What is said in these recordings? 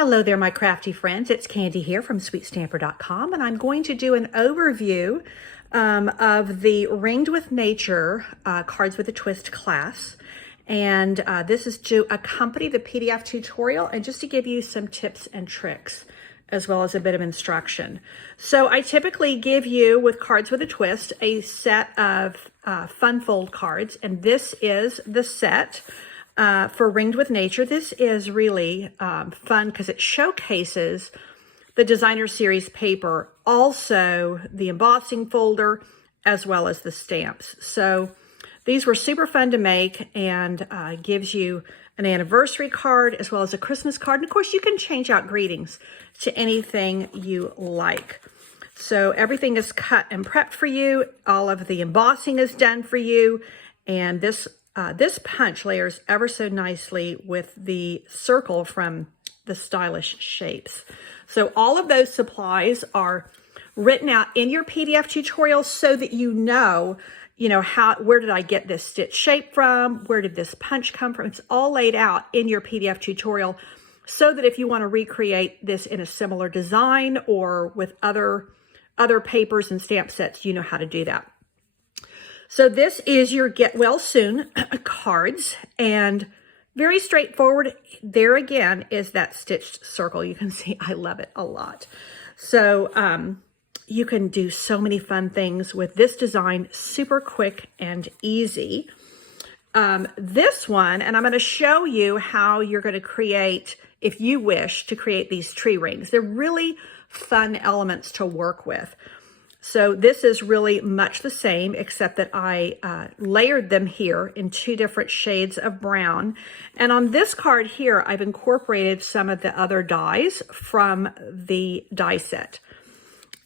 Hello there, my crafty friends. It's Candy here from SweetStamper.com, and I'm going to do an overview of the Ringed with Nature Cards with a Twist class. And this is to accompany the PDF tutorial and just to give you some tips and tricks, as well as a bit of instruction. So I typically give you, with Cards with a Twist, a set of fun fold cards, and this is the set. For Ringed with Nature. This is really fun because it showcases the designer series paper, also the embossing folder, as well as the stamps. So these were super fun to make, and gives you an anniversary card as well as a Christmas card. And of course, you can change out greetings to anything you like. So everything is cut and prepped for you. All of the embossing is done for you. And this punch layers ever so nicely with the circle from the Stylish Shapes. So all of those supplies are written out in your PDF tutorial so that you know where did I get this stitch shape from? Where did this punch come from? It's all laid out in your PDF tutorial so that if you want to recreate this in a similar design or with other papers and stamp sets, you know how to do that. So this is your Get Well Soon cards, and very straightforward. There again is that stitched circle. You can see I love it a lot. So you can do so many fun things with this design, super quick and easy. This one, and I'm going to show you how you're going to create, if you wish to create these tree rings. They're really fun elements to work with. So this is really much the same, except that I layered them here in two different shades of brown. And on this card here, I've incorporated some of the other dies from the die set.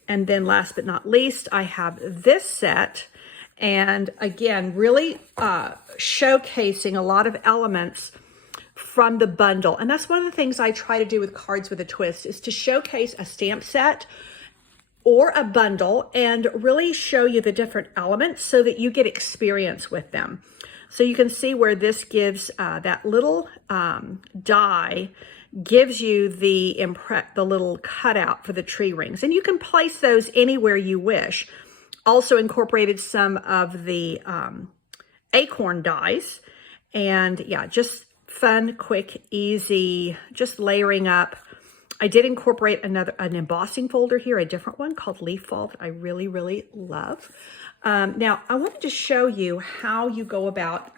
And then last but not least, I have this set. And again, really showcasing a lot of elements from the bundle. And that's one of the things I try to do with Cards with a Twist, is to showcase a stamp set or a bundle and really show you the different elements so that you get experience with them. So you can see where this gives that little die gives you the little cutout for the tree rings, and you can place those anywhere you wish. Also incorporated some of the acorn dies, and yeah, just fun, quick, easy, just layering up. I did incorporate an embossing folder here, a different one called Leaf Fall that I really, really love. Now, I wanted to show you how you go about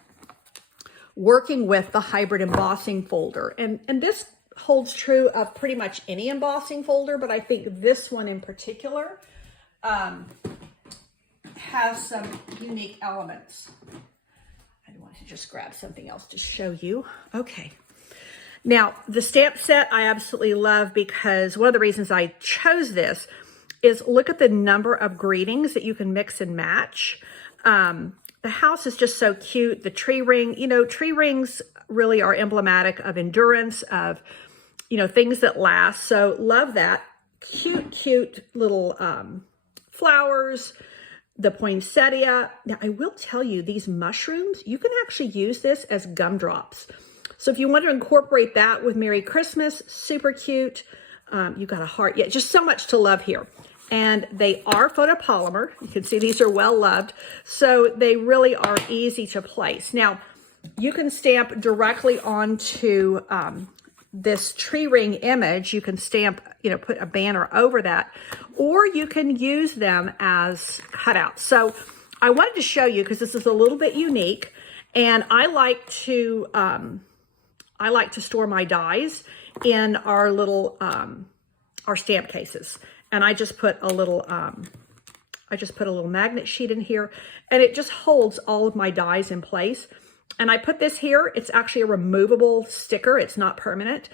working with the hybrid embossing folder. And this holds true of pretty much any embossing folder, but I think this one in particular has some unique elements. I want to just grab something else to show you. Okay. Now, the stamp set I absolutely love, because one of the reasons I chose this is look at the number of greetings that you can mix and match. The house is just so cute. The tree ring, tree rings really are emblematic of endurance, of, things that last. So love that. Cute, cute little flowers, the poinsettia. Now, I will tell you, these mushrooms, you can actually use this as gumdrops. So if you want to incorporate that with Merry Christmas, super cute. You got a heart. Yeah, just so much to love here. And they are photopolymer. You can see these are well loved. So they really are easy to place. Now, you can stamp directly onto this tree ring image. You can stamp, put a banner over that, or you can use them as cutouts. So I wanted to show you, because this is a little bit unique, and I like to store my dies in our little, our stamp cases. And I just put a little, magnet sheet in here, and it just holds all of my dies in place. And I put this here. It's actually a removable sticker. It's not permanent.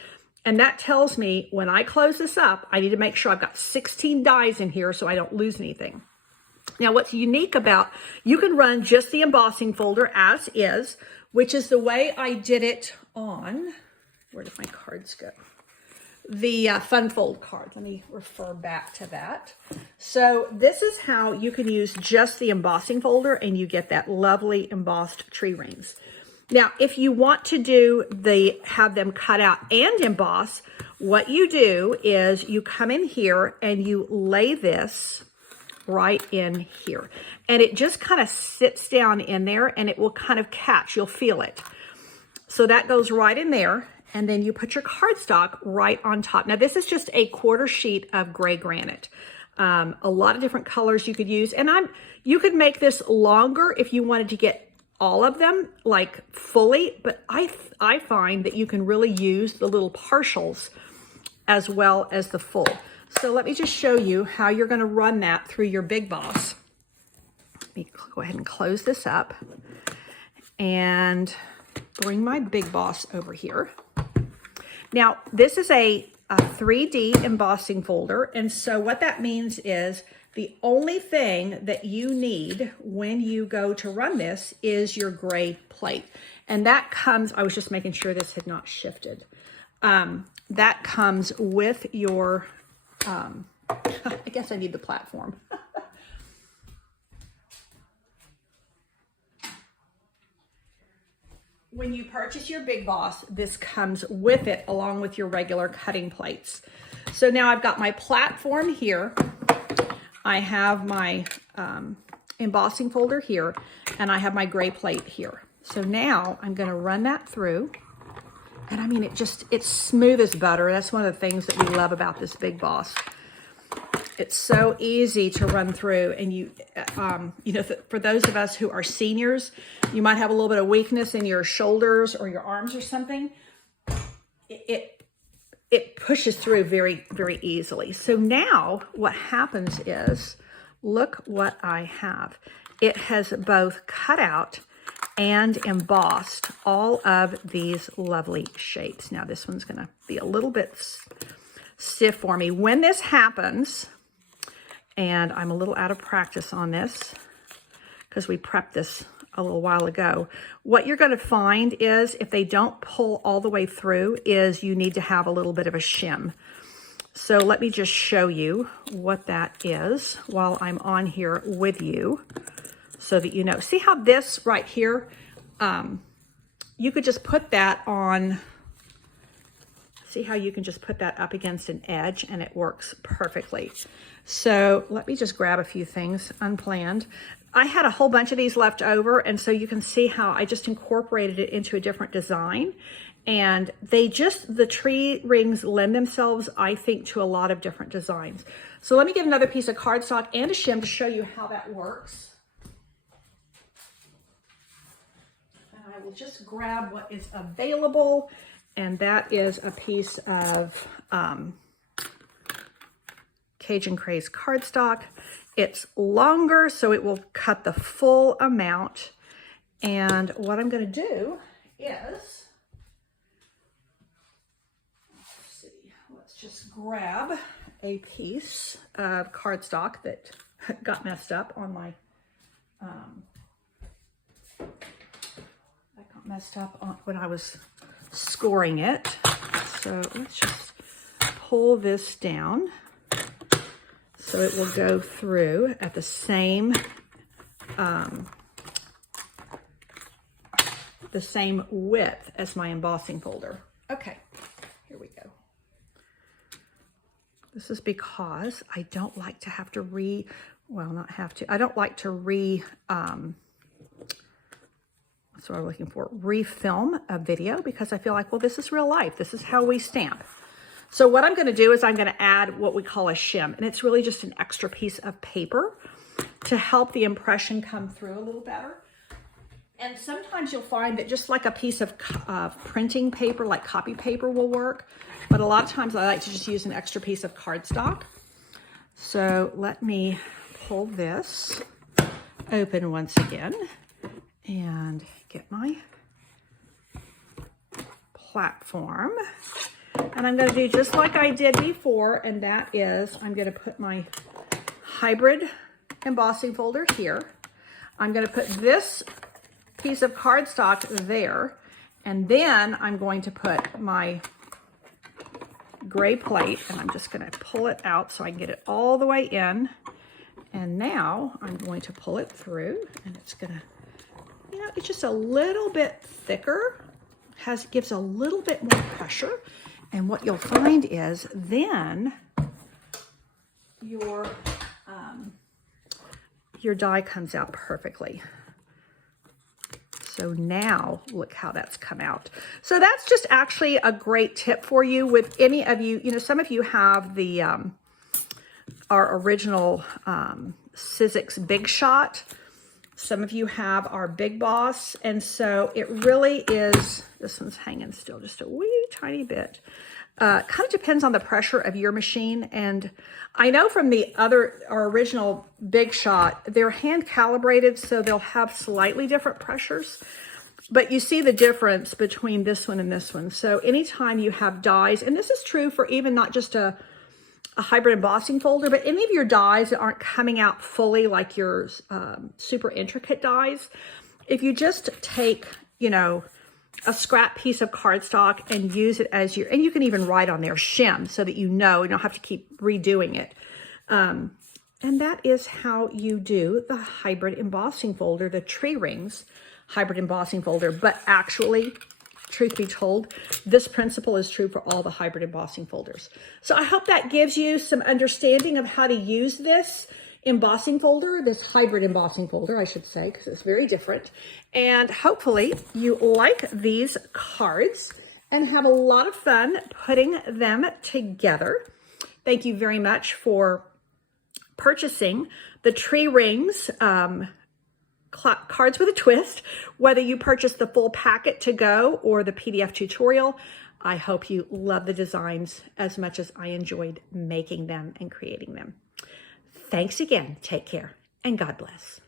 And that tells me when I close this up, I need to make sure I've got 16 dies in here so I don't lose anything. Now, what's unique about, you can run just the embossing folder as is, which is the way I did it on, where did my cards go? The Fun Fold card. Let me refer back to that. So this is how you can use just the embossing folder and you get that lovely embossed tree rings. Now, if you want to have them cut out and emboss, what you do is you come in here and you lay this right in here. And it just kind of sits down in there and it will kind of catch, you'll feel it. So that goes right in there. And then you put your cardstock right on top. Now, this is just a 1/4 sheet of gray granite. A lot of different colors you could use. And you could make this longer if you wanted to get all of them, like fully. But I find that you can really use the little partials as well as the full. So let me just show you how you're going to run that through your Big Boss. Let me go ahead and close this up and bring my Big Boss over here. Now, this is a 3D embossing folder, and so what that means is the only thing that you need when you go to run this is your gray plate. And that comes, I was just making sure this had not shifted. That comes with your, I guess I need the platform. When you purchase your Big Boss, this comes with it along with your regular cutting plates. So now I've got my platform here. I have my embossing folder here, and I have my gray plate here. So now I'm going to run that through. And I mean, it's smooth as butter. That's one of the things that we love about this Big Boss. It's so easy to run through, and you know, for those of us who are seniors, you might have a little bit of weakness in your shoulders or your arms or something. It pushes through very, very easily. So now what happens is, look what I have. It has both cut out and embossed all of these lovely shapes. Now this one's going to be a little bit stiff for me. When this happens, and I'm a little out of practice on this because we prepped this a little while ago, what you're going to find is if they don't pull all the way through is you need to have a little bit of a shim. So let me just show you what that is while I'm on here with you so that you know. See how this right here, you could just put that on. See how you can just put that up against an edge and it works perfectly. So let me just grab a few things unplanned. I had a whole bunch of these left over, and so you can see how I just incorporated it into a different design. And the tree rings lend themselves, I think, to a lot of different designs. So let me get another piece of cardstock and a shim to show you how that works. And I will just grab what is available. And that is a piece of Cajun Craze cardstock. It's longer, so it will cut the full amount. And what I'm going to do is, let's just grab a piece of cardstock that got messed up on my, when I was scoring it. So let's just pull this down so it will go through at the same width as my embossing folder. Okay, here we go. This is because I don't like to have to I don't like to that's what I'm looking for, refilm a video, because I feel like, well, this is real life. This is how we stamp. So what I'm going to do is I'm going to add what we call a shim, and it's really just an extra piece of paper to help the impression come through a little better. And sometimes you'll find that just like a piece of printing paper, like copy paper, will work. But a lot of times I like to just use an extra piece of cardstock. So let me pull this open once again and get my platform. And I'm going to do just like I did before, and that is I'm going to put my hybrid embossing folder here. I'm going to put this piece of cardstock there, and then I'm going to put my gray plate, and I'm just going to pull it out so I can get it all the way in. And now I'm going to pull it through, and it's going to, it's just a little bit thicker, gives a little bit more pressure. And what you'll find is then your die comes out perfectly. So now look how that's come out. So that's just actually a great tip for you with any of you. You know, some of you have the our original Sizzix Big Shot. Some of you have our Big Boss. And so it really is, this one's hanging still just a wee tiny bit. Kind of depends on the pressure of your machine. And I know from our original Big Shot, they're hand calibrated, so they'll have slightly different pressures. But you see the difference between this one and this one. So anytime you have dies, and this is true for even not just a hybrid embossing folder, but any of your dies that aren't coming out fully, like your super intricate dies, if you just take, you know, a scrap piece of cardstock and use it as and you can even write on there shim so that you don't have to keep redoing it. And that is how you do the hybrid embossing folder, the Tree Rings hybrid embossing folder. But actually, truth be told, this principle is true for all the hybrid embossing folders. So I hope that gives you some understanding of how to use this embossing folder, this hybrid embossing folder, I should say, because it's very different. And hopefully you like these cards and have a lot of fun putting them together. Thank you very much for purchasing the Tree Rings Cards with a Twist, whether you purchase the full packet to go or the PDF tutorial. I hope you love the designs as much as I enjoyed making them and creating them. Thanks again. Take care and God bless.